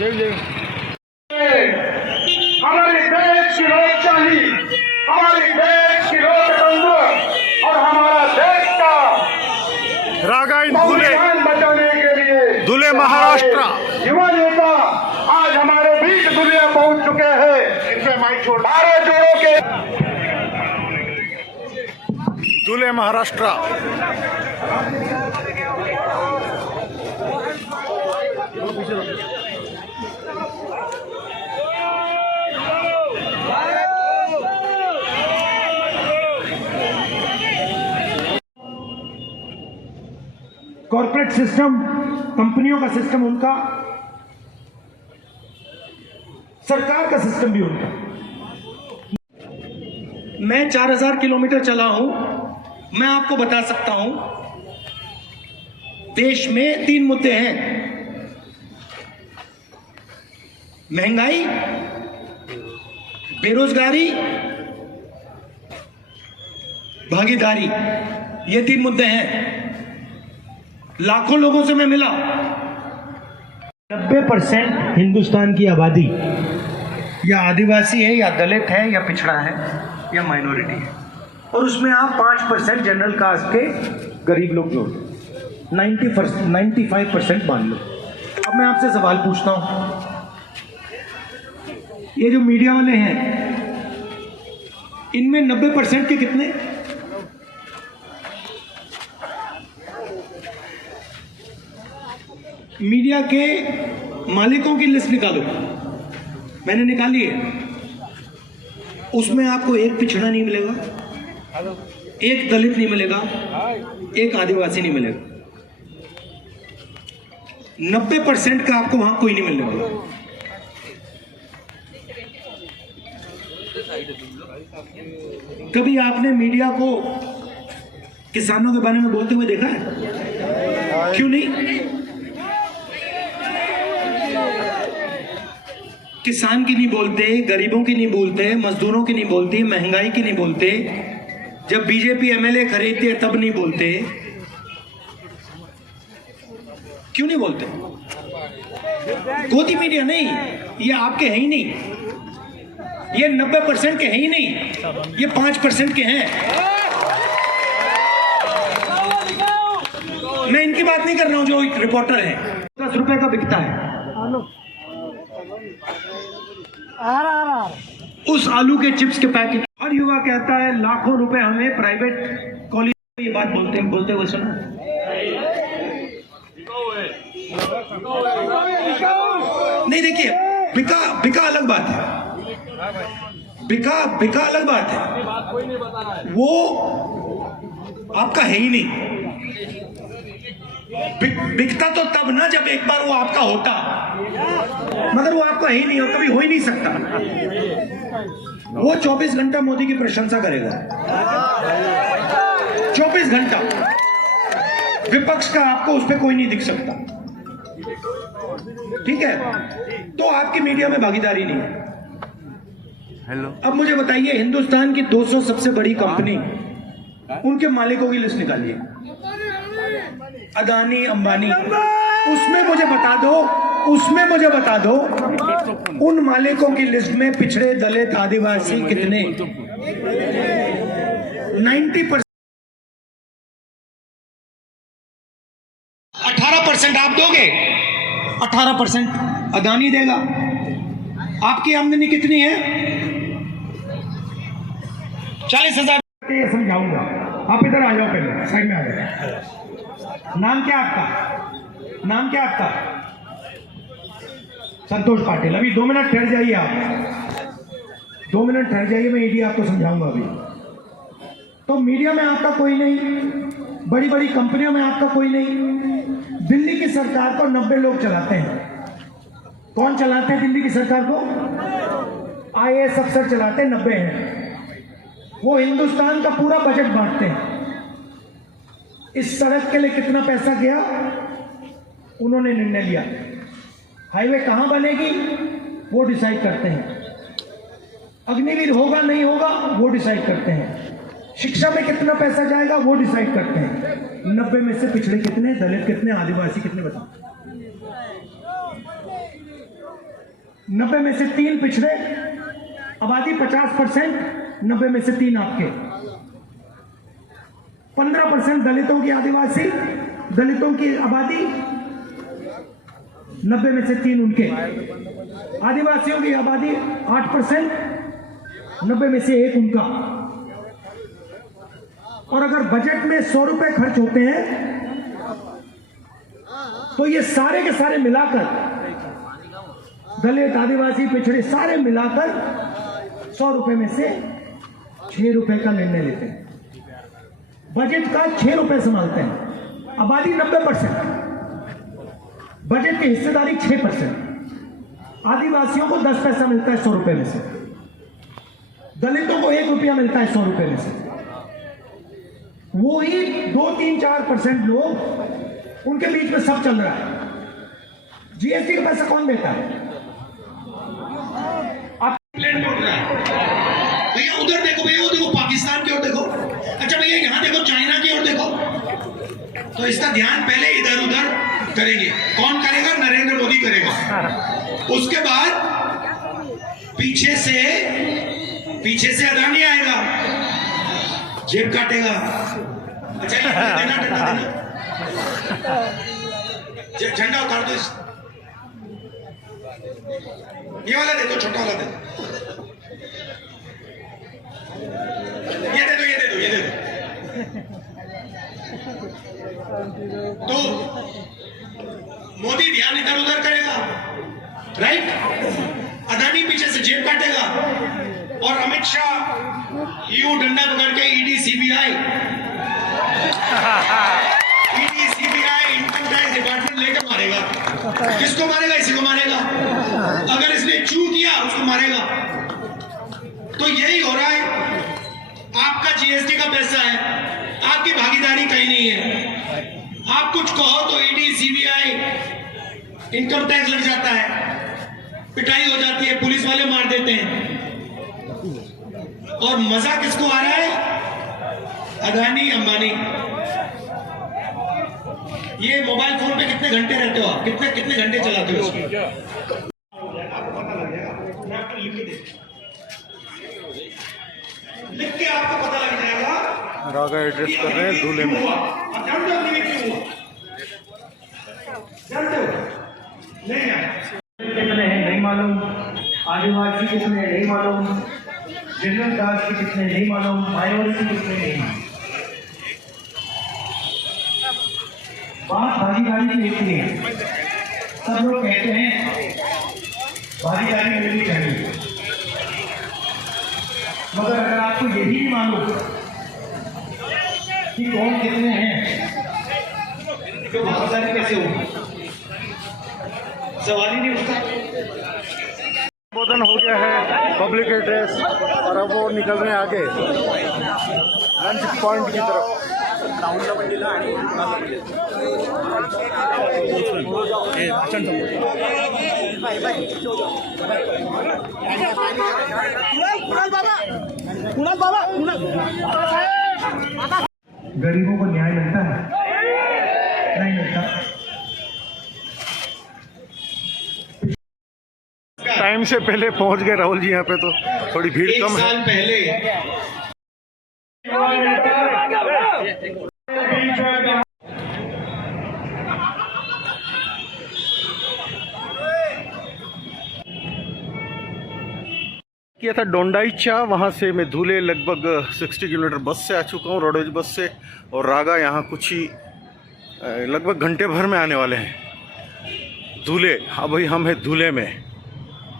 जय जय। हमारे देश की लोकशाही, हमारी देश की लोकतंत्र और हमारा देश का रागाइन संविधान बचाने के लिए धुले महाराष्ट्र युवा नेता आज हमारे बीच दुनिया पहुंच चुके हैं। इनसे माइक छोड़ भारत जोड़ो के धुले महाराष्ट्र। कॉर्पोरेट सिस्टम, कंपनियों का सिस्टम उनका, सरकार का सिस्टम भी उनका। मैं 4000 किलोमीटर चला हूं, मैं आपको बता सकता हूं देश में 3 मुद्दे हैं: महंगाई, बेरोजगारी, भागीदारी। ये 3 मुद्दे हैं। लाखों लोगों से मैं मिला। 90% हिंदुस्तान की आबादी या आदिवासी है, या दलित है, या पिछड़ा है, या माइनॉरिटी है, और उसमें आप 5% जनरल कास्ट के गरीब लोग जोड़ दो, 95% मान लो। अब मैं आपसे सवाल पूछता हूं, ये जो मीडिया वाले हैं, इनमें 90% के कितने? मीडिया के मालिकों की लिस्ट निकालो। मैंने निकाली है। उसमें आपको एक पिछड़ा नहीं मिलेगा, एक दलित नहीं मिलेगा, एक आदिवासी नहीं मिलेगा। 90% का आपको वहां कोई नहीं मिलने वाला। कभी आपने मीडिया को किसानों के बारे में बोलते हुए देखा है? क्यों नहीं? किसान की नहीं बोलते, गरीबों की नहीं बोलते, मजदूरों की नहीं बोलती, महंगाई की नहीं बोलते। जब बीजेपी एमएलए खरीदती है तब नहीं बोलते। क्यों नहीं बोलते? गोदी मीडिया नहीं, ये आपके है ही नहीं, ये 90% के है ही नहीं, ये 5% के हैं। मैं इनकी बात नहीं कर रहा हूं जो एक रिपोर्टर है। 10 रुपए का बिकता है। उस आलू के चिप्स के पैकेट। हर युवा कहता है लाखों रुपए हमें प्राइवेट कॉलेज में, ये बात बोलते हुए सुना। नहीं, देखिए, बिका अलग बात है, बिका अलग बात है, वो आपका है ही नहीं। बिकता तो तब ना जब एक बार वो आपका होता, मगर वो आपका है ही नहीं और कभी हो ही नहीं सकता। वो 24 घंटा मोदी की प्रशंसा करेगा, 24 घंटा। विपक्ष का आपको उस पर कोई नहीं दिख सकता, ठीक है? तो आपकी मीडिया में भागीदारी नहीं है। हेलो, अब मुझे बताइए, हिंदुस्तान की 200 सबसे बड़ी कंपनी, उनके मालिकों की लिस्ट निकालिए। अदानी, अंबानी, उसमें मुझे बता दो उन मालिकों की लिस्ट में पिछड़े, दलित, आदिवासी कितने? 90%। 18% आप दोगे, 18% अदानी देगा। आपकी आमदनी कितनी है? 40,000। ये समझाऊंगा। आप इधर आ जाओ, पहले साइड में आ जाओ। नाम क्या आपका? नाम क्या आपका? संतोष पाटिल। अभी 2 मिनट ठहर जाइए, आप 2 मिनट ठहर जाइए, मैं ईडी आपको समझाऊंगा। अभी तो मीडिया में आपका कोई नहीं, बड़ी बड़ी कंपनियों में आपका कोई नहीं। दिल्ली की सरकार को 90 लोग चलाते हैं। कौन चलाते हैं दिल्ली की सरकार को? IAS अफसर चलाते हैं, 90 हैं। वो हिंदुस्तान का पूरा बजट बांटते हैं। इस सड़क के लिए कितना पैसा गया, उन्होंने निर्णय लिया। हाईवे कहां बनेगी, वो डिसाइड करते हैं। अग्निवीर होगा नहीं होगा, वो डिसाइड करते हैं। शिक्षा में कितना पैसा जाएगा, वो डिसाइड करते हैं। 90 में से पिछड़े कितने, दलित कितने, आदिवासी कितने, बताओ। 90 में से 3 पिछड़े, आबादी 50%, 90 में से 3 आपके, 15% दलितों की आदिवासी, दलितों की आबादी, 90 में से 3 उनके, आदिवासियों की आबादी 8%, 90 में से 1 उनका। और अगर बजट में 100 रुपए खर्च होते हैं तो ये सारे के सारे मिलाकर, दलित, आदिवासी, पिछड़े सारे मिलाकर 100 रुपए में से 6 रुपए का निर्णय लेते हैं। बजट का 6 रुपए संभालते हैं। आबादी 90%, बजट की हिस्सेदारी 6%। आदिवासियों को 10 पैसा मिलता है 100 रुपए में से, दलितों को 1 रुपया मिलता है 100 रुपए में से। वो ही 2, 3, 4% लोग, उनके बीच में सब चल रहा है। जीएसटी का पैसा कौन देता है? आप प्लेन उड़ रहा है भैया, उधर देखो भैया, वो देखो पाकिस्तान की ओर देखो। अच्छा भैया यहाँ देखो, चाइना की ओर देखो। तो इसका ध्यान पहले इधर उधर करेंगे। कौन करेगा? नरेंद्र मोदी करेगा। उसके बाद पीछे से अदानी आएगा, जेब काटेगा। अच्छा देना झंडा उतार दो, ये वाला दे दो, छोटा वाला दे दो, ये दे दो, ये दे दो, ये दे दो। तो मोदी ध्यान इधर उधर करेगा, राइट? अदानी पीछे से जेब काटेगा, और अमित शाह यूं डंडा पकड़ के ED CBI income tax department लेकर मारेगा। किसको मारेगा? इसी को मारेगा। अगर इसने चू किया उसको मारेगा। तो यही हो रहा है। आपका जीएसटी का पैसा है, आपकी भागीदारी कहीं नहीं है। आप कुछ कहो तो ईडी सीबीआई इनकम टैक्स लग जाता है, पिटाई हो जाती है, पुलिस वाले मार देते हैं। और मजा किसको आ रहा है? अदानी, अंबानी। ये मोबाइल फोन पे कितने घंटे रहते हो आप? कितने घंटे चलाते हो इसको? लिख के आपको पता लग जाएगा। रागा एड्रेस कर रहे हैं दूल्हे में। कितने हैं नहीं मालूम, आदिवासी कितने नहीं मालूम, जनरल कास्ट के कितने नहीं मालूम, माइनॉरिटी कितने नहीं मालूम। बात भागीदारी की एक ही है। सब लोग कहते हैं भागीदारी मिलनी चाहिए, मगर अगर आपको यही नहीं मालूम कि कौन कितने हैं तो भागीदारी कैसे होगी? सवाल ही नहीं उठता। संबोधन हो गया है, पब्लिक एड्रेस, और अब वो निकल रहे हैं आगे लंच पॉइंट की तरफ। गरीबों को न्याय मिलता है? नहीं मिलता। टाइम से पहले पहुंच गए राहुल जी यहाँ पे, तो थोड़ी भीड़ एक कम है। साल पहले किया था डोंडाईचा, वहाँ से मैं धूले लगभग 60 किलोमीटर बस से आ चुका हूँ, रोडवेज बस से। और रागा यहाँ कुछ ही लगभग घंटे भर में आने वाले हैं धूले। अभी हम हैं धूले में।